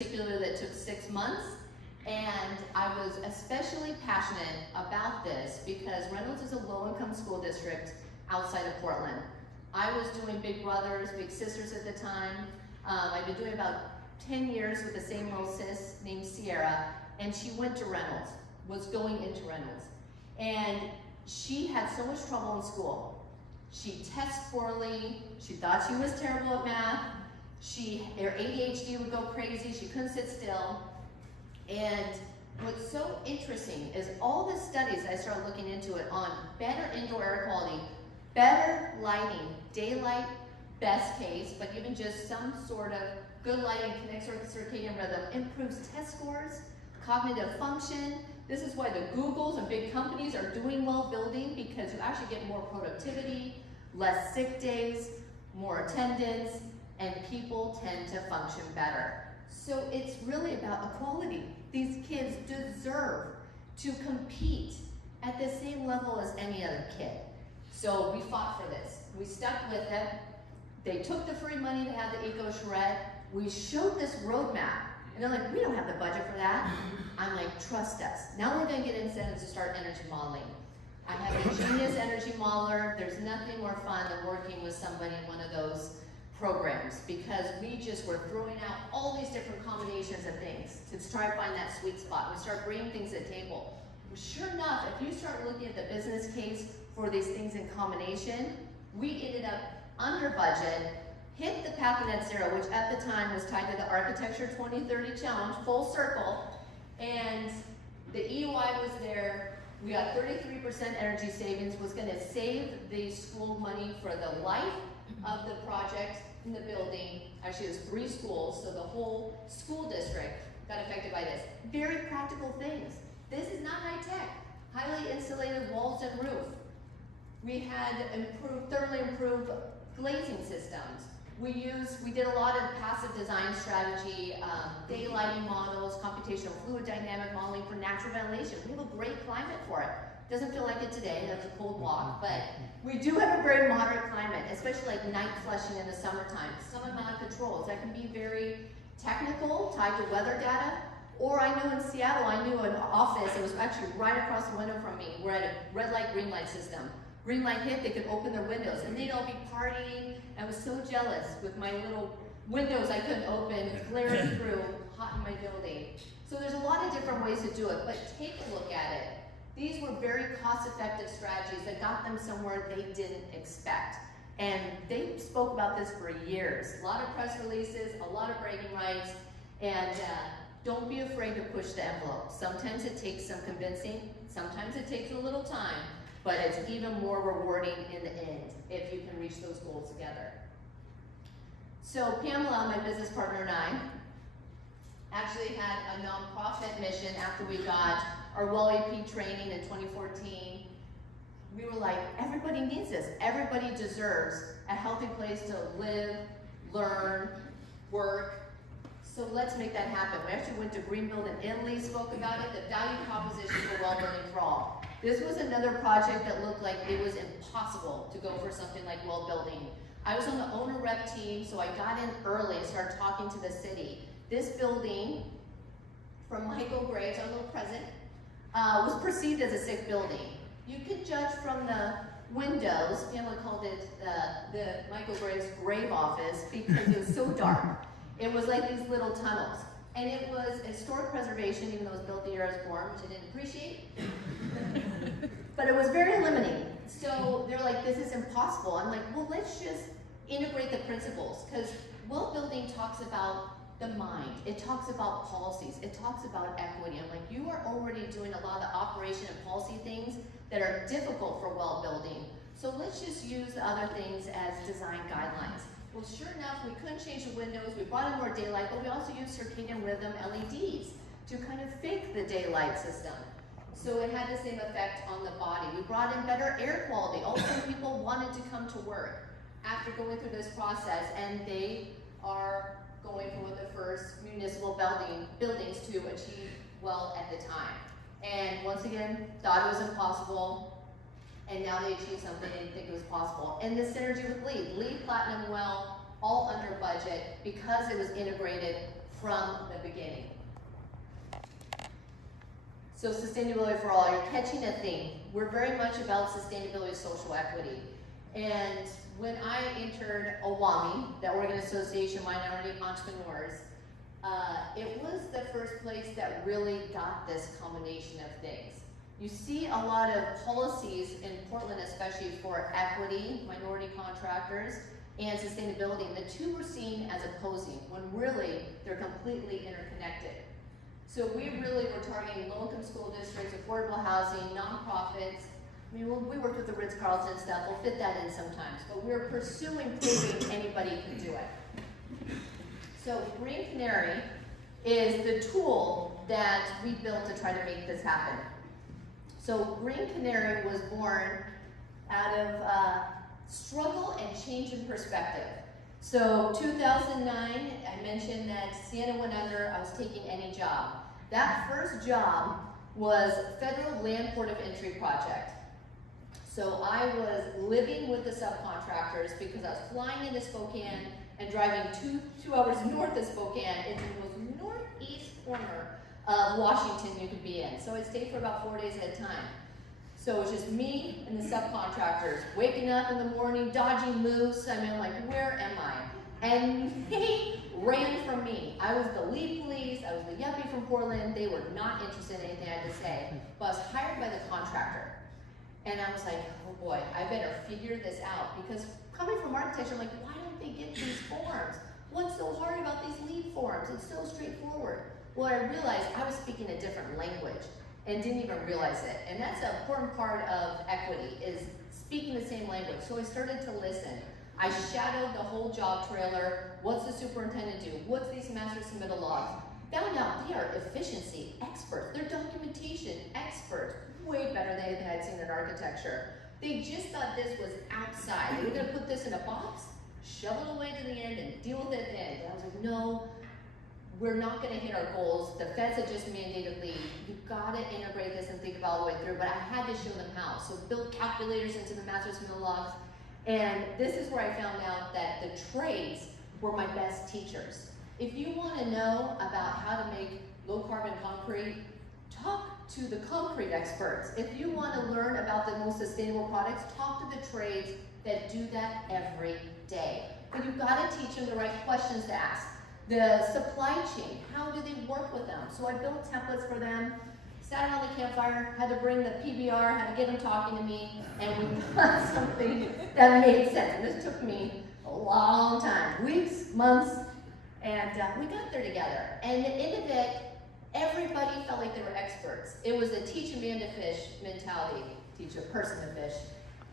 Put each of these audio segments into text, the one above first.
particular that took 6 months, and I was especially passionate about this because Reynolds is a low-income school district outside of Portland. I was doing Big Brothers, Big Sisters at the time. I've been doing about 10 years with the same little sis named Sierra, and she went to Reynolds, was going into Reynolds. And she had so much trouble in school. She tests poorly, she thought she was terrible at math, her ADHD would go crazy, she couldn't sit still. And what's so interesting is all the studies I started looking into it on better indoor air quality, better lighting, daylight, best case, but even just some sort of good lighting connects with circadian rhythm, improves test scores, cognitive function. This is why the Googles and big companies are doing well building, because you actually get more productivity, less sick days, more attendance, and people tend to function better. So it's really about equality. These kids deserve to compete at the same level as any other kid. So we fought for this. We stuck with it. They took the free money to have the Eco Shred. We showed this roadmap, and they're like, we don't have the budget for that. I'm like, trust us. Now we're gonna get incentives to start energy modeling. I have a genius energy modeler. There's nothing more fun than working with somebody in one of those programs, because we just were throwing out all these different combinations of things to try to find that sweet spot. We start bringing things to the table. Sure enough, if you start looking at the business case for these things in combination, we ended up under budget, hit the path to net zero, which at the time was tied to the Architecture 2030 Challenge, full circle, and the EOI was there. We got 33% energy savings, was gonna save the school money for the life of the project in the building. Actually, it was 3 schools, so the whole school district got affected by this. Very practical things. This is not high tech. Highly insulated walls and roof. We had thoroughly improved glazing systems. We did a lot of passive design strategy, daylighting models, computational fluid dynamic modeling for natural ventilation. We have a great climate for it. Doesn't feel like it today, that was a cold walk, but we do have a very moderate climate, especially like night flushing in the summertime. Some amount of controls that can be very technical, tied to weather data. Or I know in Seattle, I knew an office, it was actually right across the window from me. We're at a red light, green light system. Green light hit, they could open their windows, and they'd all be partying. I was so jealous with my little windows I couldn't open, glaring through, hot in my building. So there's a lot of different ways to do it, but take a look at it. These were very cost-effective strategies that got them somewhere they didn't expect. And they spoke about this for years. A lot of press releases, a lot of bragging rights, and don't be afraid to push the envelope. Sometimes it takes some convincing, sometimes it takes a little time, but it's even more rewarding in the end if you can reach those goals together. So Pamela, my business partner, and I actually had a nonprofit mission after we got our WELL AP training in 2014. We were like, everybody needs this. Everybody deserves a healthy place to live, learn, work. So let's make that happen. We actually went to Greenbuild in Italy, spoke about it, the value proposition for well building for all. This was another project that looked like it was impossible to go for something like well building. I was on the owner rep team, so I got in early and started talking to the city. This building, from Michael Graves, our little present, was perceived as a sick building. You could judge from the windows. Pamela called it the Michael Graves grave office because it was so dark. It was like these little tunnels. And it was historic preservation, even though it was built the year I was born, which I didn't appreciate. But it was very limiting. So they're like, this is impossible. I'm like, well, let's just integrate the principles, because well building talks about the mind. It talks about policies. It talks about equity. I'm like, you are already doing a lot of the operation and policy things that are difficult for well building. So let's just use the other things as design guidelines. Well, sure enough, we couldn't change the windows. We brought in more daylight, but we also used circadian rhythm LEDs to kind of fake the daylight system. So it had the same effect on the body. We brought in better air quality. Also, people wanted to come to work after going through this process, and they are going for one of the first municipal buildings to achieve well at the time. And once again, thought it was impossible, and now they achieved something they didn't think it was possible. And the synergy with LEED, LEED Platinum Well, all under budget because it was integrated from the beginning. So sustainability for all, you're catching a theme. We're very much about sustainability, social equity. And when I entered AWAMI, the Oregon Association of Minority Entrepreneurs, it was the first place that really got this combination of things. You see a lot of policies in Portland, especially for equity, minority contractors, and sustainability. And the two were seen as opposing, when really they're completely interconnected. So we really were targeting low-income school districts, affordable housing, nonprofits. I mean, we worked with the Ritz-Carlton and stuff. We'll fit that in sometimes. But we're pursuing proving anybody can do it. So Green Canary is the tool that we built to try to make this happen. So Green Canary was born out of struggle and change in perspective. So 2009, I mentioned that Sienna went under, I was taking any job. That first job was Federal Land Port of Entry project. So I was living with the subcontractors because I was flying into Spokane and driving two hours north of Spokane into the most northeast corner of Washington you could be in. So I stayed for about 4 days at a time. So it was just me and the subcontractors waking up in the morning, dodging moose. I mean, I'm like, where am I? And they ran from me. I was the lead police, I was the yuppie from Portland. They were not interested in anything I had to say, but I was hired by the contractor. And I was like, oh boy, I better figure this out, because coming from architecture, I'm like, why don't they get these forms? What's so hard about these lead forms? It's so straightforward. Well, I realized I was speaking a different language and didn't even realize it. And that's an important part of equity, is speaking the same language. So I started to listen. I shadowed the whole job trailer. What's the superintendent do? What's these master submittal logs? Found out they are efficiency experts. They're documentation experts. Way better than anything I'd seen in architecture. They just thought this was outside. They were gonna put this in a box, shove it away to the end, and deal with it then. And I was like, no, we're not gonna hit our goals. The feds had just mandated leave. You've gotta integrate this and think about it all the way through, but I had to show them how. So build calculators into the master submittal logs. And this is where I found out that the trades were my best teachers. If you wanna know about how to make low carbon concrete, talk to the concrete experts. If you want to learn about the most sustainable products, talk to the trades that do that every day. But you've got to teach them the right questions to ask. The supply chain, how do they work with them? So I built templates for them, sat around the campfire, had to bring the PBR, had to get them talking to me, and we got something that made sense. And this took me a long time, weeks, months, and we got there together. And at the end of it, everybody felt like they were experts. It was a teach a man to fish mentality, teach a person to fish.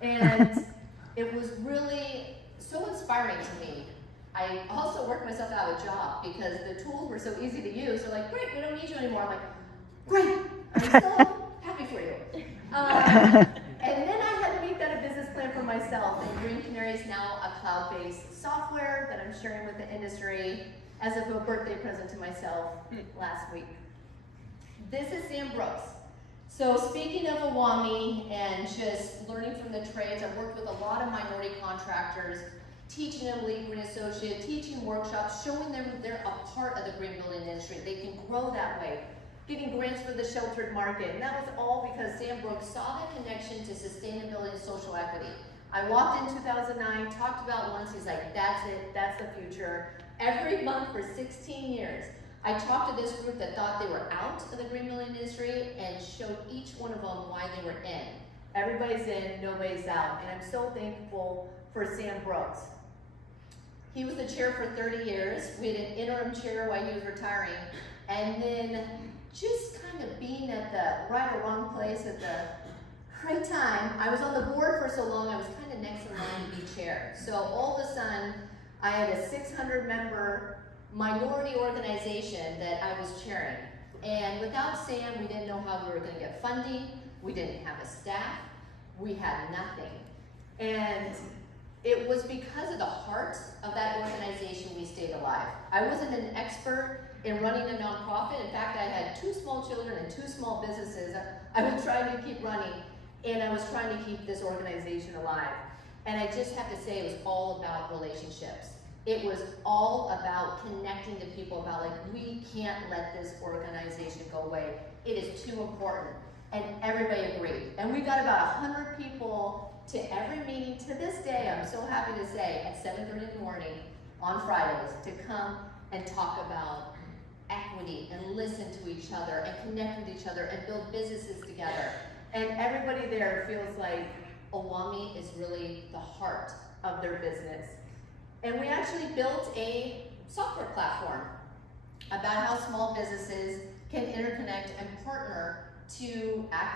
And it was really so inspiring to me. I also worked myself out of a job because the tools were so easy to use. They're like, great, we don't need you anymore. I'm like, great, I'm so happy for you. And then I had to make that a business plan for myself. And Green Canary is now a cloud-based software that I'm sharing with the industry as a birthday present to myself last week. This is Sam Brooks. So speaking of AWAMI and just learning from the trades, I've worked with a lot of minority contractors, teaching them Lead Green Associate, teaching workshops, showing them they're a part of the green building industry. They can grow that way, getting grants for the sheltered market. And that was all because Sam Brooks saw the connection to sustainability and social equity. I walked in 2009, talked about once, he's like, that's it, that's the future. Every month for 16 years, I talked to this group that thought they were out of the green building industry and showed each one of them why they were in. Everybody's in, nobody's out. And I'm so thankful for Sam Brooks. He was the chair for 30 years. We had an interim chair while he was retiring. And then just kind of being at the right or wrong place at the right time. I was on the board for so long, I was kind of next in line to be chair. So all of a sudden, I had a 600-member minority organization that I was chairing. And without Sam, we didn't know how we were going to get funding. We didn't have a staff. We had nothing. And it was because of the heart of that organization we stayed alive. I wasn't an expert in running a nonprofit. In fact, I had 2 small children and 2 small businesses I was trying to keep running, and I was trying to keep this organization alive. And I just have to say, it was all about relationships. It was all about connecting to people about like, we can't let this organization go away. It is too important. And everybody agreed. And we got about 100 people to every meeting to this day, I'm so happy to say, at 7:30 in the morning on Fridays to come and talk about equity and listen to each other and connect with each other and build businesses together. And everybody there feels like Owami is really the heart of their business. And we actually built a software platform about how small businesses can interconnect and partner to